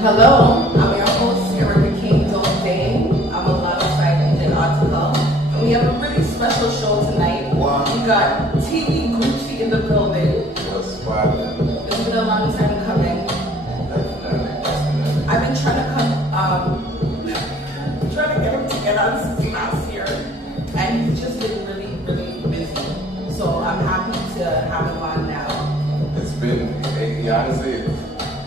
Hello, I'm your host, Erica King Dane. I'm a love site in Article. And we have a really special show tonight. Wow. We got TV Gucci in the building. What's poppin'? It's been a long time coming. Definitely. I've been trying to get him to get on since last year. And he's just been really, really busy. So I'm happy to have him on now. It's been, honestly,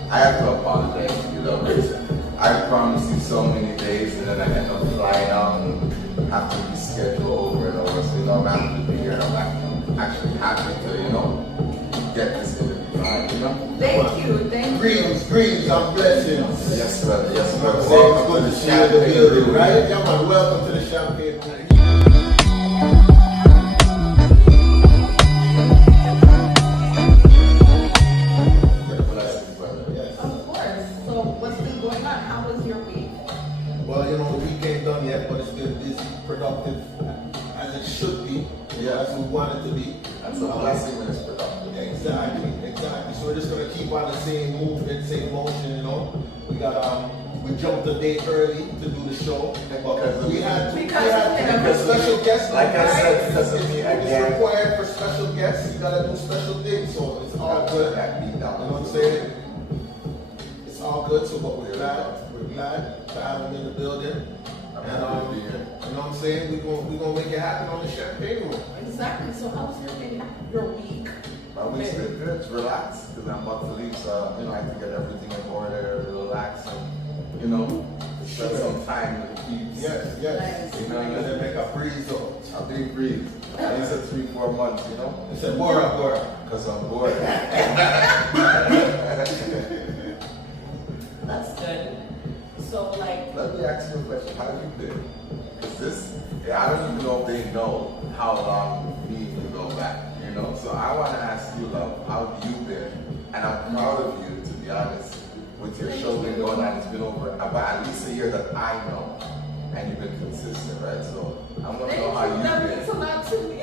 I have to apologize to you though, because I promised you so many days and then I end up flying out and have to reschedule over and over. So, I'm happy to be here and I'm actually happy to, get this interview on, Thank you. Greetings, I'm blessings. Yes, sir. Yes, sir. It's good to see you in the building, right? Yeah, man, welcome to the Champagne Room. Well, the week ain't done yet, but it's been busy, productive, as it should be, as we want it to be. That's a blessing when it's productive. Exactly. So we're just gonna keep on the same movement, same motion, We jumped a day early to do the show, but we had a special guest. Like I said, because of me It's again. required for special guests. You gotta do special things, so it's all good. You know what I'm saying? It's all good. So, but we're glad to have him in the building. I'm happy to be here. You know what I'm saying? We're gonna make it happen on the Champagne Room. Exactly. So how's your week? My week's been good. It's relaxed because I'm about to leave, so I have to get everything in order, relax, and spend some time with the peeps. Yes. Nice. And then make a breeze though. I'll be breathe. At least 3-4 months, It's a bora. because I'm bored. That's good. So Let me ask you a question. How have you been? Because I don't even know if they know how long me and you go back. So I want to ask you, love, how have you been? And I'm proud of you, to be honest, with your show been going on. It's been over about at least a year that I know, and you've been consistent, right? So I want to know how you've that been. means a lot to me.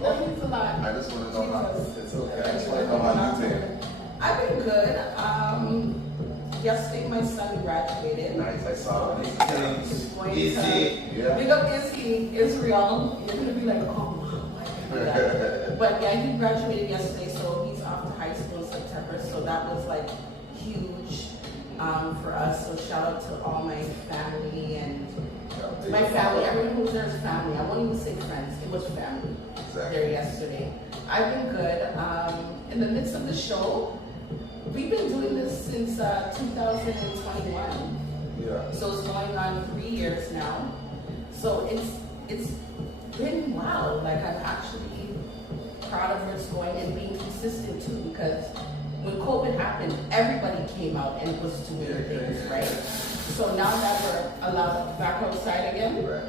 That means a lot. I just want to know how. It's okay. I just That want to know how you've been. I've been good. Yesterday my son graduated. Nice, I saw it. He's going Easy. to Yeah. big up Israel. You're gonna be like, oh wow, why did you do that? But yeah, he graduated yesterday, so he's off to high school in September. So that was huge for us. So shout out to all my family and my family. Everyone who's there is family. I won't even say friends. It was family. Exactly. There yesterday. I've been good. In the midst of the show, we've been doing this since 2021. Yeah. So it's going on 3 years now. So it's been wow. I'm actually proud of where it's going and being consistent too, because when COVID happened, everybody came out and was doing things, right? So now that we're allowed back outside again, Right.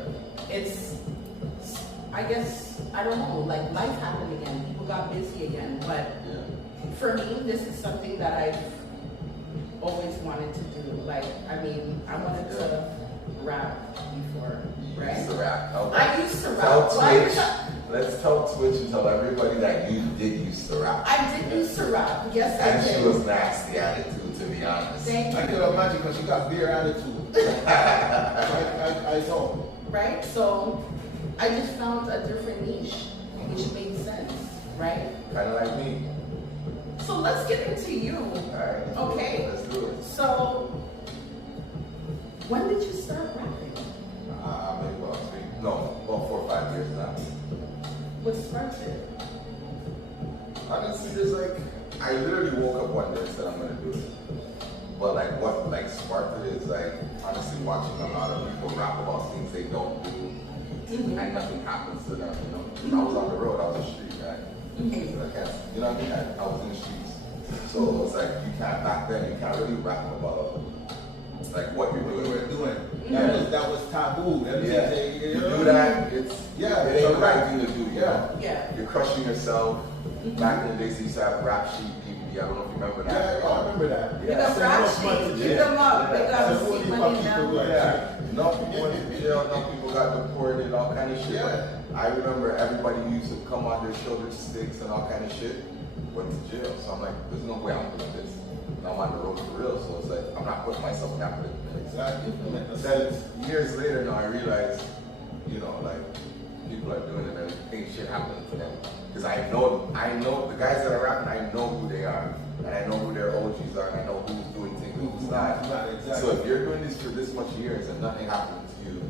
it's, I guess, I don't know, life happened again. People got busy again. But for me, this is something that I've always wanted to do. I wanted to rap before, right? You used to rap. Okay. I used to Tell rap. Why Twitch. is that? Let's tell Twitch and tell everybody that you did used to rap. I did used to rap. Yes, I And did. she was nasty attitude, to be honest. Thank I you. can imagine because you got beer attitude. I know. Right? So I just found a different niche, which made sense, right? Kind of like me. So let's get into you. Alright. Okay. Let's do it. So when did you start rapping? Maybe about 4 or 5 years now. What sparked it? Honestly, I literally woke up one day and said I'm gonna do it. But what sparked it is honestly watching a lot of people rap about things they don't do, and nothing happens to them. I was on the road, I was a street guy. So I can't, what I mean? I was in the streets. So it was you can't, back then, you can't really rap about what you're What doing. we were doing. Yeah. That was taboo. Yeah. You do that, it ain't the right thing to do, Yeah. You're crushing yourself. Back in the days, they used to have Rap Sheet DVD. I don't know if you remember that. Yeah, I remember that. You got rap sheet. Keep them up. They got to see money now. No people went to jail, no people got deported, all kind of shit. Yeah. I remember everybody used to come on their shoulder sticks and all kind of shit. Went to jail. So I'm like, there's no way I'm doing this. And I'm on the road for real. So it's putting myself in that predicament. Exactly. Then years later, now I realize, you know, like people are doing it and things shit happening to them. Because I know the guys that are rapping, I know who they are, and I know who their OGs are, and I know who's doing things, who's not. Exactly. So if you're doing this for this much years and nothing happened to you,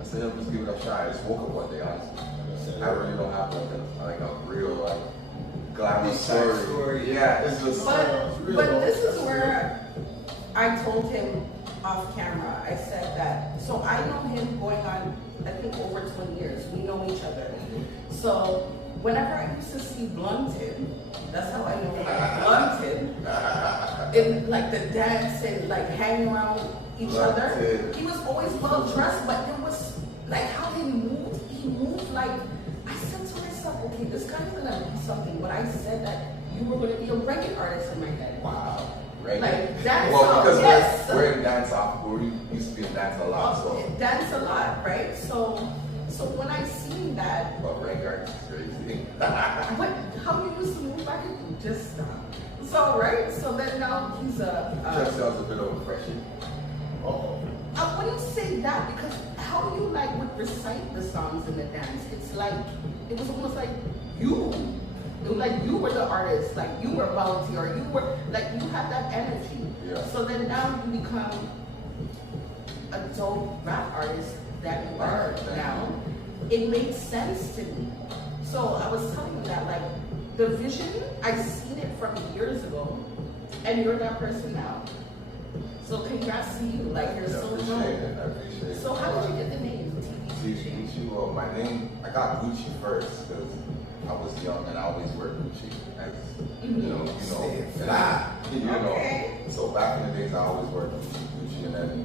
I said, I'm just give it a shot. I just woke up one day, honestly. I really don't have like a real like glamorous story. Yeah, it's just. But this is where I told him off camera. I said that. So I know him going on, I think, over 20 years. We know each other. So whenever I used to see Blunted, that's how I know him. Blunted, in like the dance and like hanging around each other. He was always well dressed, but it was like how he moved. He moved like, I said to myself, okay, this guy's gonna be something. But I said that you were gonna be a reggae artist in my head. Wow. Reggae. Like dance. Well, because yes. we're in dance off. We used to be in dance a lot, so. Dance a lot, right? So when I seen that. But reggae artist is crazy. What? How you used to move back and just stop. So right. So then now he's a. Just sounds a bit of a freshie. When you say that, because how you like would recite the songs in the dance, it's like it was almost like you. It was like you were the artist, like you were volunteer, you were like you have that energy. Yeah. So then now you become a dope rap artist that you are now. It made sense to me. So I was telling you that like the vision, I seen it from years ago, and you're that person now. So congrats to you, like you're so dope. I appreciate it. So how did you get the name Gucci? Well, my name, I got Gucci first because I was young and I always wore Gucci as, you know, Okay. So back in the days, I always wore Gucci, and then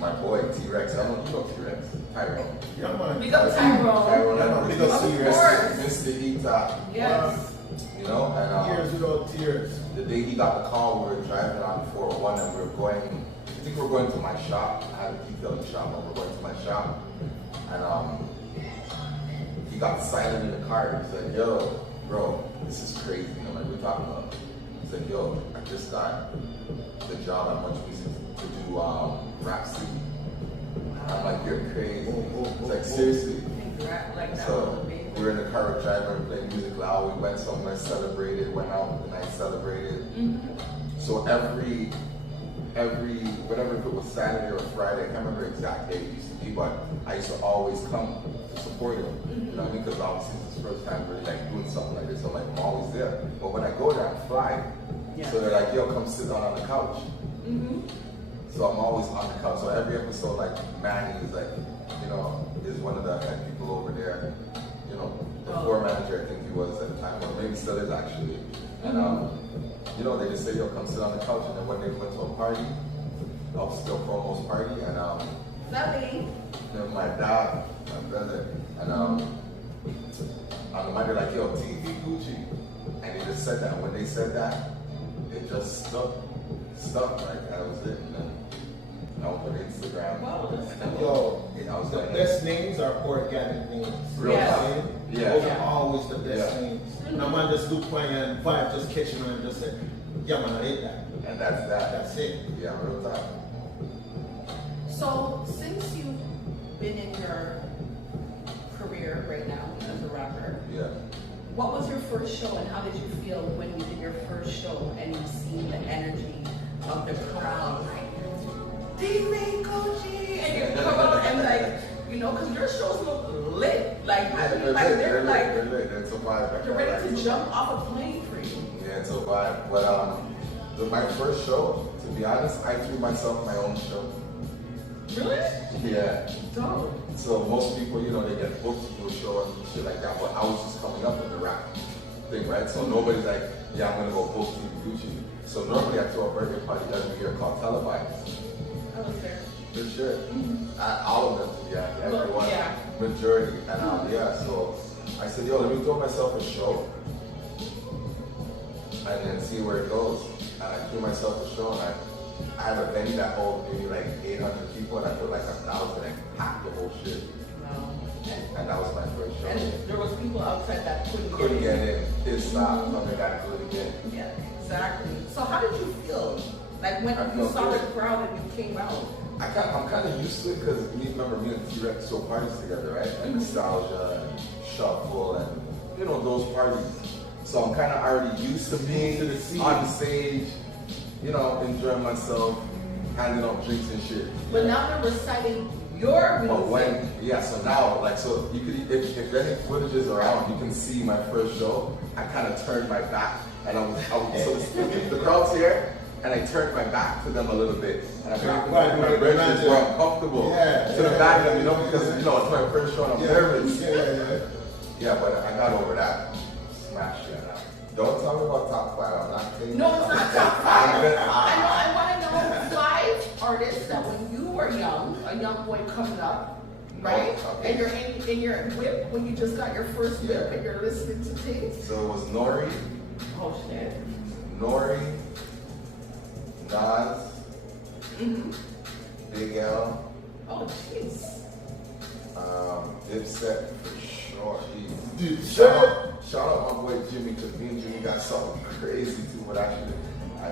my boy T-Rex, I don't know, you know T-Rex, Tyrone. Yeah, man. Big up Tyrone. Tyrone, I know, big up Of T-Rex, course. Mr. E-Top. Yes. You know, and Tears without tears. the day he got the call, we were driving on 401 and we were going, I think we were going to my shop. I had a detailing shop, and we were going to my shop. And he got silent in the car. He said, yo, bro, this is crazy. I'm like, what are you talking about? He said, yo, I just got the job at Much Music to do Rap City. I'm like, you're crazy. It's like, seriously. Like that So we were in the car driving, playing music loud. We went somewhere, celebrated, went out the night, celebrated. So every whatever, if it was Saturday or Friday, I can't remember the exact day it used to be, but I used to always come to support him. You know what I mean? Because obviously it's his first time really like doing something like this. So I'm like, I'm always there. But when I go there, I'm fly. So they're like, yo, come sit down on the couch. So I'm always on the couch. So every episode, like Manny is like, you know, is one of the head people over there. You know, the floor manager, I think he was at the time, or maybe still is actually. And you know, they just say, yo, come sit on the couch. And then when they went to a party, upscale promos party, and then my dad, my brother, and on the mic, they're like, yo, TV Gucci. And they just said that. When they said that, it just stuck. Like that was it. And then I opened Instagram. Yo, I was the like, best names are organic names. Real Yeah. Yeah. Those are always the best Yeah. names. No man just do playing and vibe, just catch him and just say, yeah man, I hate that. and that's that. That's it. Yeah, real time. So since you've been in your career right now as a rapper, Yeah. what was your first show and how did you feel when you did your first show and you seen the energy of the crowd? TV Gucci, and you come out and like, you know, because your shows look lit. Like, I mean, like they're like lit. It's a vibe. they're ready to jump off a plane for you. Yeah, it's a vibe. But my first show, to be honest, I threw myself my own show. Really? Yeah. Dope. So most people, you know, they get booked to do a show and shit like that, but I was just coming up with the rap thing, right? So nobody's like, yeah, I'm gonna go book TV Gucci. So normally I throw a birthday party every year called Televised. I was there. For sure. All of them, to be honest, everyone, Yeah. majority. And yeah, so I said, yo, let me throw myself a show and then see where it goes. And I threw myself a show, and I had a venue that holds maybe like 800 people, and I put like 1,000 and packed the whole shit. Wow. And that was my first show. And there was people outside that Couldn't get in. It stopped. Something got couldn't get in. Yeah, exactly. So how did you feel? Like when I you felt saw the good. crowd and you came out. I'm kind of used to it because remember me and T-Rex throw parties together, right? Like Nostalgia and Shuffle and you know those parties. So I'm kind of already used to being To the scene. on stage, you know, enjoying myself, handing out drinks and shit. But now they're reciting your But music. so now, like, so you could, if any footage is around, you can see my first show. I kind of turned my back, and so the crowd's here, and I turned my back to them a little bit, and I felt Right, my right, bridges right. were uncomfortable Yeah, to the yeah, back of yeah, them, you know, yeah, because yeah. you know it's my first show, and I'm nervous. Yeah. Yeah, but I got over that. Smash it. Don't tell me about top 5. I'm not saying No, it's not top 5. I'm gonna- I want to know 5 artists that when you were young, a young boy coming up, right? Okay. And you're in your whip when you just got your first whip Yeah. and you're listening to tapes. So it was Nori, Oh shit. Nas, Mm-hmm. Big L, Oh jeez. Dipset for sure. Dude, Shout out my boy Jimmy, because me and Jimmy got something crazy too, but actually,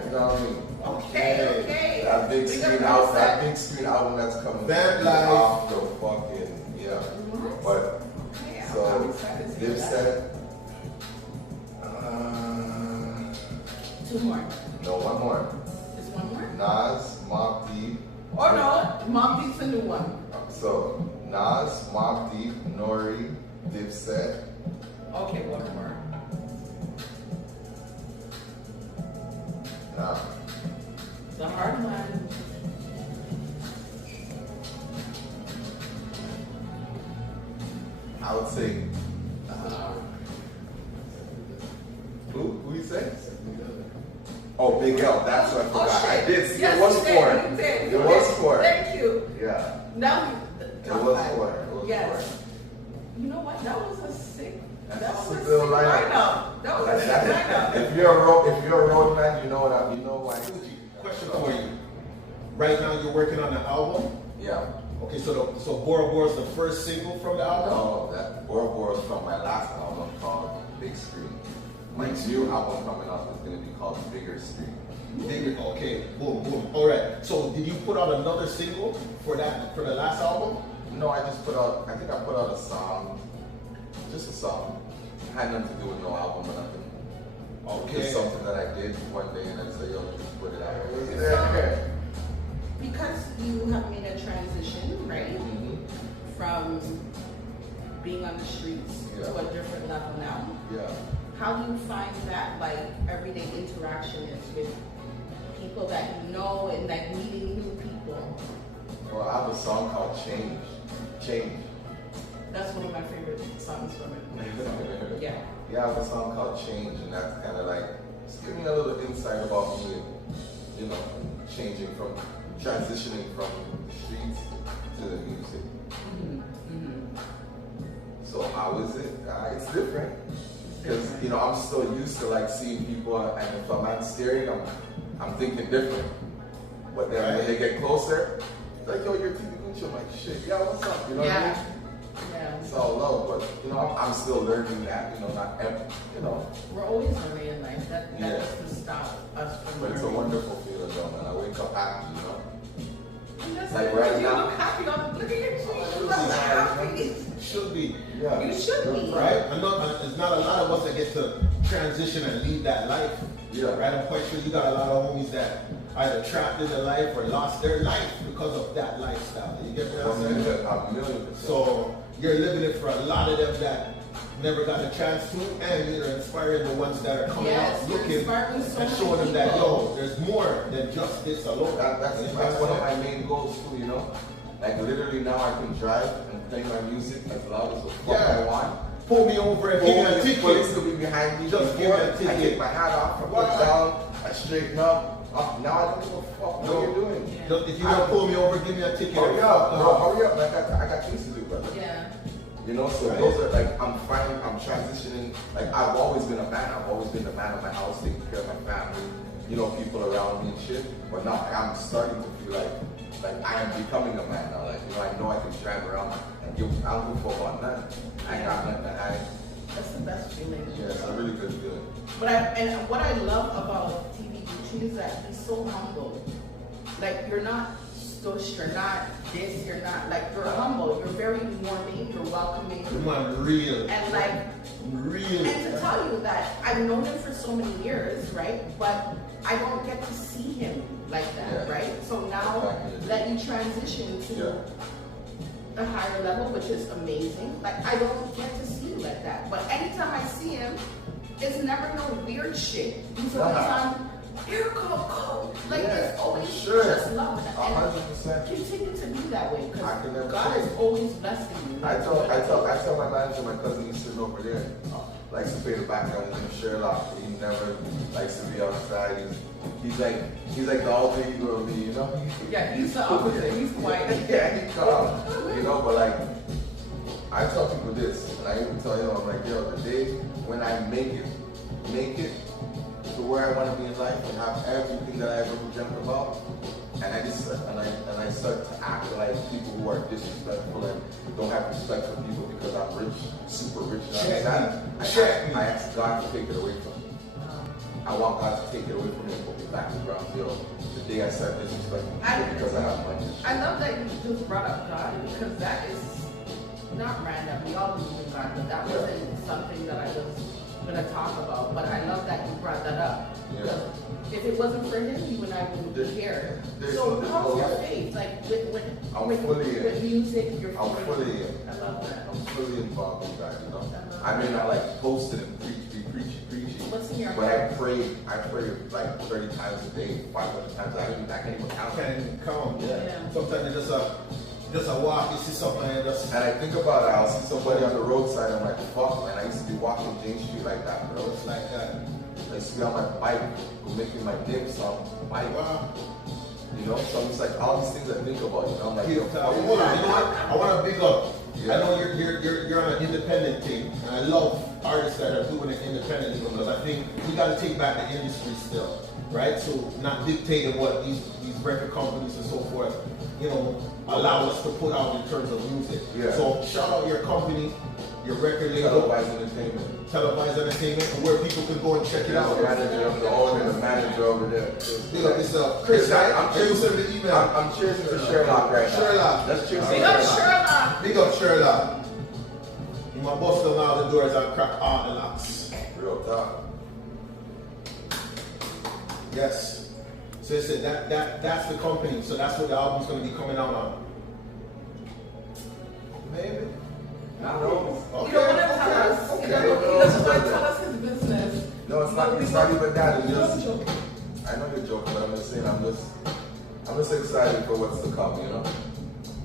you know what I mean? Okay. That big We screen gotta album, go that set. big screen album that's coming Van Life. off the fucking, yeah. What? But, Okay, I'm so, excited to hear that. Dipset, 2 more. no, one more. Just 1 more? Nas, Mobb Deep. Or no, Mobb Deep's a new one. So, Nas, Mobb Deep, Nori, Dipset. Okay, 1 more. The hard one. I would say, who you say? Oh, Big L, that's what I forgot. Oh, shit. I did see Yes, it was you did, 4. you did. It was 4. Thank you. Yeah, Now it top was 5. 4. It was Yes. You know what? That was a sick. That's That a was a sick sick little lineup. lineup. That was a sick lineup. If you're a road man, you know that. You know why. Question for you. Right now you're working on the album. Yeah. Okay, so Bora Bora is the first single from the album. No, that Bora Bora is from my last album called Big Screen. My new album coming up is going to be called Bigger Screen. Okay, boom, boom. All right. So did you put out another single for the last album? No, I just put out. I think I put out a song, just a song. Had nothing to do with no album or nothing. Okay. Just something that I did one day and I said, yo, just put it out. So, because you have made a transition, right, Mhm. from being on the streets to Yeah. a different level now, Yeah. how do you find that like everyday interaction is with people that you know and like meeting new people? Well, I have a song called Change. Change. That's one of my favorite songs from it. Yeah. Yeah, I have a song called Change, and that's kind of like, just giving a little insight about me, and, you know, transitioning from the streets to the music. So how is it? It's different. Because, you know, I'm still used to like seeing people, and if I'm not staring, I'm thinking different. But then when they get closer, it's like, yo, you're TV Gucci. I'm like, shit, yeah, what's up? You know what I mean? Yeah. It's all love, but you know, I'm still learning that. You know, not every, you know. We're always learning in life. That Yeah. doesn't stop us from But it's a learning. wonderful feeling, though, man. I wake up happy, you know. And that's Like good. right You now. look happy on the look at your cheeks. You look Yeah. happy. Should be. Yeah. You should be. Right? There's not a lot of us that get to transition and lead that life. Yeah. Right? I'm quite sure you got a lot of homies that either trapped in the life or lost their life because of that lifestyle. You get what I'm saying? A million percent. So you're living it for a lot of them that never got a chance to, and you're inspiring the ones that are coming Yes, out you're looking inspiring so and many showing them that, people. yo, there's more than just this alone. That's You know one what of I'm my main goals too, you know. Like literally now I can drive and play my music as loud as the fuck I want. saying? Pull me over and give me a ticket. Police could be behind me. Just give me a Before, ticket. I take my hat off, I put What? it down, I straighten up. Now I don't give a fuck what No. you're doing. Yeah. Just, if you're gonna pull me over, give me a ticket. Hurry and up, fuck bro, off. hurry up. Like, I got things to do, brother. Yeah. You know, so Right. those are like, I'm transitioning. Like, I've always been a man. I've always been the man of my house, taking care of my family, you know, people around me and shit. But now I'm starting to feel like I am becoming a man now. Like, you know, I know I can drive around and I don't give a fuck about nothing. I got nothing to hide. That's the best feeling. Yeah, it's a really good feeling. And what I love about TV Gucci you is that he's so humble. Like, you're not stush, you're not this, you're not, like, you're humble. You're very warming, you're welcoming. The man real. And like, Real. and to tell you that I've known him for so many years, right? But I don't get to see him like that, Yeah. right? So now that you transition to a higher level, which is amazing, like I don't get to see you like that. But anytime I see him, it's never no weird shit. He's always on, here come. Like it's always just love. And 100%. continue to be that way I can never because God say. is always blessing you. I tell my manager, my cousin, he's sitting over there, likes to pay the background in Sherlock. He never likes to be outside. He's like the alter ego of me, you know? Yeah, he's the opposite. He's quiet. Yeah, he's calm, you know. But like, I tell people this, and I even tell him, I'm like, yo, the day when I make it to where I want to be in life and have everything that I ever dreamt about, and I start to act like people who are disrespectful and don't have respect for people because I'm rich, super rich, and I ask God to take it away from me. I want God to take it away from me and put me back to ground zero. The day I start disrespecting people because I have money. I love that you just brought up God because that is not random. We all believe in God, but that wasn't something that I was going to talk about. But I love that you brought that up. Because if it wasn't for him, you and I wouldn't be here. So how's your faith? Like with music, you're fully in. I love that. I'm fully involved with that, you know. I may not like post it and preaching. What's in your But heart? I pray like 30 times a day, 500 times. I can't even count. Can't even count. Yeah. Sometimes it's just a walk, you see something and just. And I think about it, I'll see somebody on the roadside, I'm like, fuck, man, I used to be walking James Street like that, bro. It's like that. I used to be on my bike, making my dips on my bike. Wow. You know, so it's like all these things I think about, you know, I'm like, yo, Hold on, you know what? I want to big up. Yeah. I know you're on an independent thing, and I love artists that are doing it independently because I think we got to take back the industry still, right? So not dictating what these record companies and so forth, you know, allow us to put out in terms of music. Yeah. So shout out your company, your record label, Televised Entertainment. Televised Entertainment, and where people can go and check it out. The manager over there. Big up yourself. Chris, right? I'm cheersing the email. I'm cheersing for Sherlock right now. Sherlock. Let's cheers for Big up Sherlock. Sherlock. Big up Sherlock. You might bust down all the doors and crack all the locks. Real talk. Yes. So they said that's the company. So that's what the album's going to be coming out on. Maybe. No. Okay, You don't want to tell us. okay, He doesn't want to tell us his business. No, it's not even that. It's I'm just, joking. I know you're joking, but I'm just saying, I'm just excited for what's to come, you know?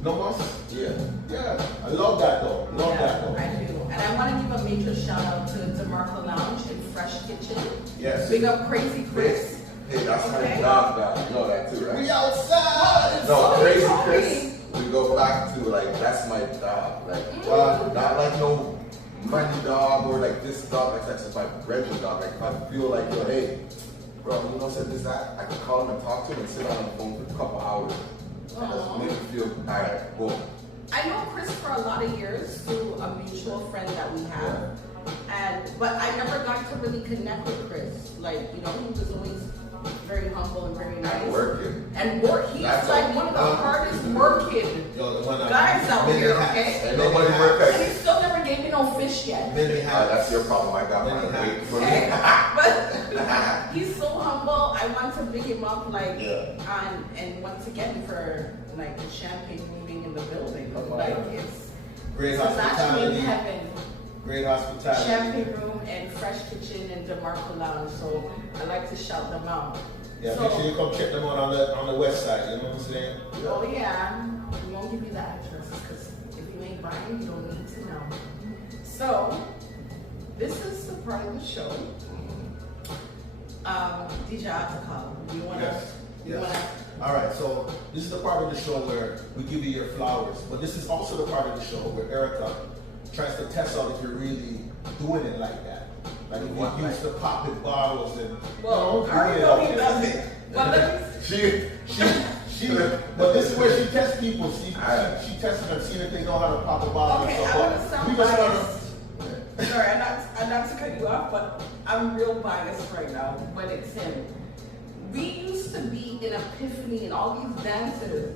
No more? Yeah. Yeah. I love that though. Love that though. I do. And I want to give a major shout out to DeMarco Lounge and Fresh Kitchen. Yes. Big up Crazy Chris. Hey, that's my Okay. dog now. You know that too, right? We outside. No, So Crazy he told Chris, me. we go back to like, that's my dog. Like, not like no money dog or like this dog, like that's just my regular dog. Like, if I feel like, yo, hey, bro, you know, said this, that, I can call him and talk to him and sit on the phone for a couple hours. And just make me feel, all right, boom. I know Chris for a lot of years through a mutual friend that we have. But I never got to really connect with Chris. Like, you know, he was always very humble and very nice. And working. He's That's like one of the hardest working Yo, the one guys out many here, hats. okay? And nobody work And like he still never gave me no fish yet. Many hats. that's your problem. I got Many mine. Wait for me. Okay? But he's so humble. I want to big him up, like, and once again for like the champagne moving in the building. Like it's Great actually hospitality. heaven. Great hospitality. Champagne Room and Fresh Kitchen and DeMarco Lounge. So I like to shout them out. Yeah, So- make sure you come check them out on the west side, you know what I'm saying? Oh yeah, we won't give you the addresses because if you ain't buying, you don't need to know. So this is the part of the show. DJ Attakal, do you want to? Yes. All right, so this is the part of the show where we give you your flowers, but this is also the part of the show where Erica tries to test out if you're really doing it like that. Like if you used to pop in bottles and Well, I already know he does it. Well, let me. she but this is where she tests people. She tests them and see if they know how to pop a bottle. Okay, and I stuff. want to sound We just wanna- biased. Sorry, I'm not to cut you off, but I'm real biased right now when it's him. We used to be in Epiphany and all these dances.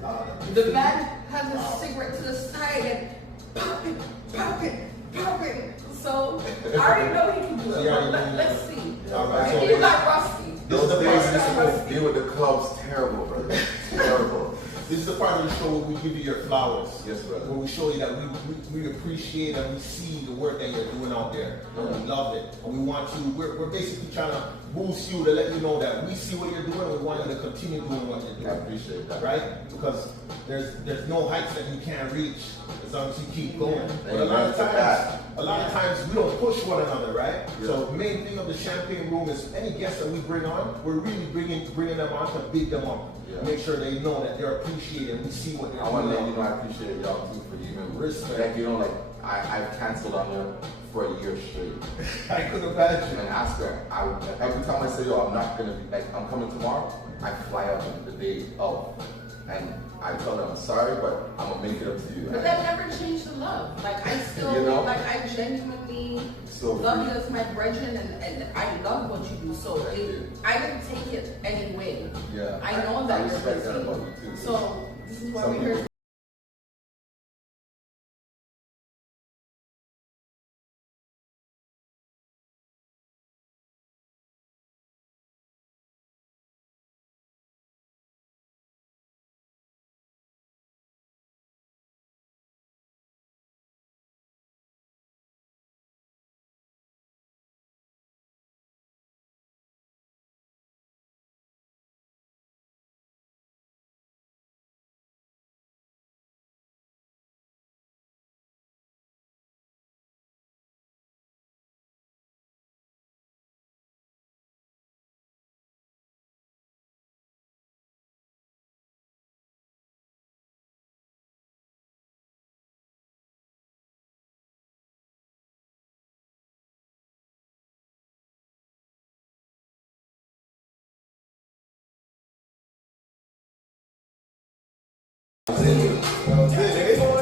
The man has a cigarette to the side and popping, popping, popping. So I already know he can do it. Yeah, But let's see. All right, so He's not rusty. Those days He's used not to rusty. deal with the clubs terrible, brother. Terrible. This is the part of the show where we give you your flowers. Yes, brother. Where we show you that we appreciate and we see the work that you're doing out there. And we love it. And we want you, we're basically trying to boost you to let you know that we see what you're doing and we want you to continue doing what you're doing. I appreciate that. Right? Because there's no heights that you can't reach as long as you keep going. But a Amen lot of to that. times we don't push one another, right? Yeah. So the main thing of the champagne room is any guests that we bring on, we're really bringing them on to big them up. Yeah. Make sure they know that they're appreciated and we see what they're I want to let doing. you know I appreciate y'all too for even Respect. like, you know, like I've canceled on her for a year straight. I could imagine. And ask her, every time I say, yo, I'm not gonna be, like, I'm coming tomorrow, I fly out the day of. And I tell her, I'm sorry, but I'm gonna make it up to you. But that never changed the love. Like I still, You know? like I genuinely So love you free. as my brethren, and I love what you do. So Thank you. I didn't take it anyway. Yeah, I know that I you're respect that busy. about you too. So this is why Some we're here. people-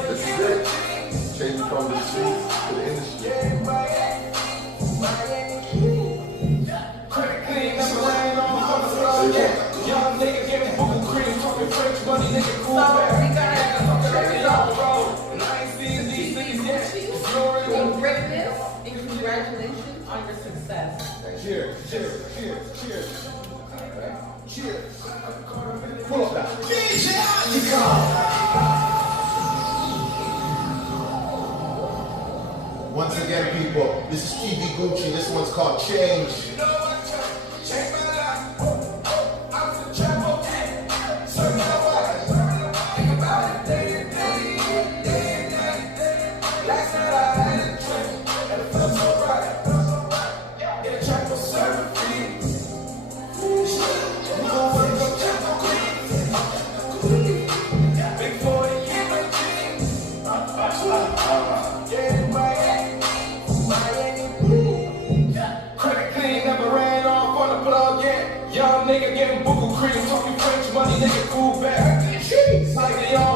This is it. Changing from the streets to the industry. Credit clean, never ran on the floor, yeah. Young nigga getting buku cream, talking French money, nigga cool So back. we gotta check it out. And I ain't seen these things yet. You already Your know. greatness and congratulations on your success. Thank you. Cheers, cheers, cheers, cheers, Alright. cheers. Pull up that. Once again, people, this is TV Gucci. This one's called Change. Change my life. I was a trap, okay. Serve my wife. Think about it day and night, day and night. Last night I had a drink, and it felt so right. Yeah, the trap was serving free. We gon' work on Chapo Queens. Big 40 in my jeans. Yeah, Miami. Credit clean, never ran off on the plug yet. Young nigga getting buku cream, talking French money, nigga cool back. Like they all